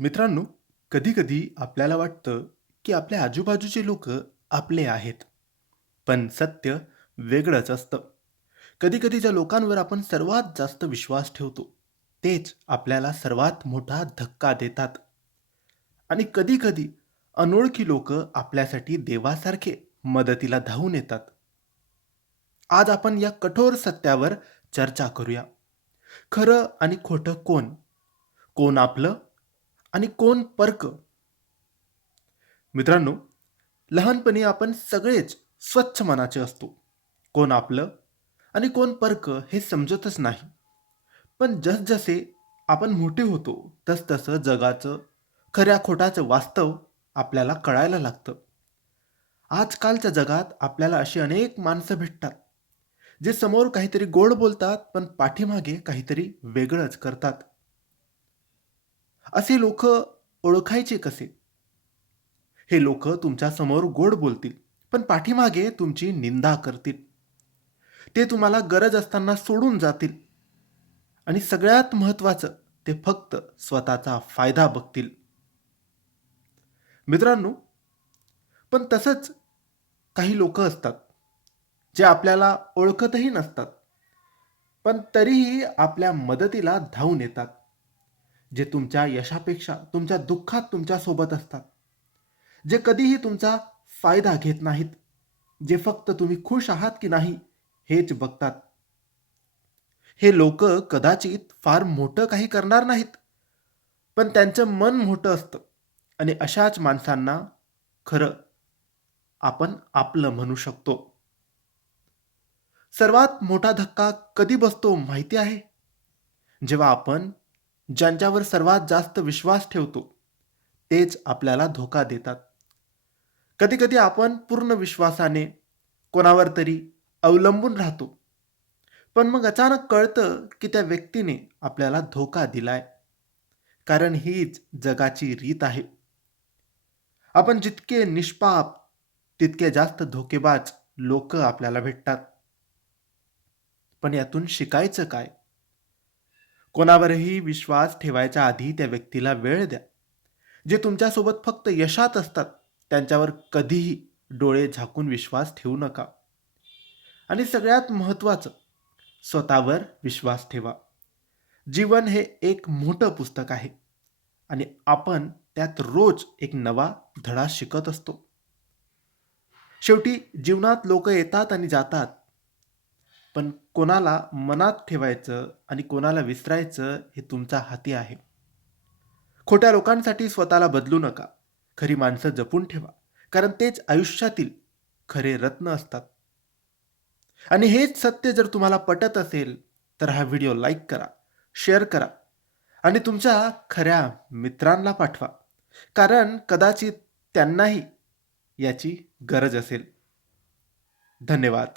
मित्रांनो, कधीकधी आपल्याला वाटतं, की आपल्या आजूबाजूचे लोक आपले आहेत. पण सत्य वेगळंच असतं. कधीकधी ज्या लोकांवर आपण सर्वात जास्त विश्वास ठेवतो, तेच आपल्याला सर्वात मोठा धक्का देतात. आणि कधीकधी अनोळखी लोक आपल्यासाठी देवासारखे मदतीला धावून येतात. आज आपण या कठोर सत्यावर चर्चा करूया. खरं आणि खोटं कोण? कोण आपलं आणि कोण पर्क मित्रांनो, लहानपणी आपण सगळेच स्वच्छ मनाचे असतो. कोण आपलं आणि कोण पर्क हे समजतच नाही. पण जसजसे आपण मोठे होतो, तसतसं जगाचं खऱ्या खोटाचं वास्तव आपल्याला कळायला लागतं. आजकालच्या जगात आपल्याला अशी अनेक माणसं भेटतात, जे समोर काहीतरी गोड बोलतात, पण पाठीमागे काहीतरी वेगळंच करतात. असे लोक ओळखायचे कसे? हे लोक तुमच्यासमोर गोड बोलतील, पण पाठीमागे तुमची निंदा करतील. ते तुम्हाला गरज असताना सोडून जातील आणि सगळ्यात महत्त्वाचं ते फक्त स्वतःचा फायदा बघतील. मित्रांनो, पण तसंच काही लोक असतात, जे आपल्याला ओळखतही नसतात, पण तरीही आपल्या मदतीला धावून येतात. जे तुमच्या यशापेक्षा तुमच्या दुःखात तुमच्यासोबत असतात. जे कधीही तुमचा फायदा घेत नाहीत. जे फक्त तुम्ही खुश आहात की नाही हेच बघतात. हे लोक कदाचित फार मोठं काही करणार नाहीत, पण त्यांचं मन मोठं असतं आणि अशाच माणसांना खरं आपण आपलं म्हणू शकतो. सर्वात मोठा धक्का कधी बसतो माहिती आहे? जेव्हा आपण ज्यांच्यावर सर्वात जास्त विश्वास ठेवतो, तेच आपल्याला धोका देतात. कधी-कधी आपण पूर्ण विश्वासाने कोणावर तरी अवलंबून राहतो. पण मग अचानक कळतं, की त्या व्यक्तीने आपल्याला धोका दिलाय. कारण हीच जगाची रीत आहे. आपण जितके निष्पाप, तितके जास्त धोकेबाज लोक आपल्याला भेटतात. पण यातून शिकायचं काय? कोणावरही विश्वास ठेवायच्या आधी त्या व्यक्तीला वेळ द्या. जे तुमच्यासोबत फक्त यशात असतात, त्यांच्यावर कधीही डोळे झाकून विश्वास ठेवू नका. आणि सगळ्यात महत्त्वाचं, स्वतःवर विश्वास ठेवा. जीवन हे एक मोठं पुस्तक आहे आणि आपण त्यात रोज एक नवा धडा शिकत असतो. शेवटी जीवनात लोक येतात आणि जातात, पण कोणाला मनात ठेवायचं आणि कोणाला विसरायचं हे तुमच्या हाती आहे. खोट्या लोकांसाठी स्वतःला बदलू नका. खरी माणसं जपून ठेवा, कारण तेच आयुष्यातील खरे रत्न असतात. आणि हेच सत्य जर तुम्हाला पटत असेल, तर हा व्हिडिओ लाईक करा, शेअर करा आणि तुमच्या खऱ्या मित्रांना पाठवा. कारण कदाचित त्यांनाही याची गरज असेल. धन्यवाद.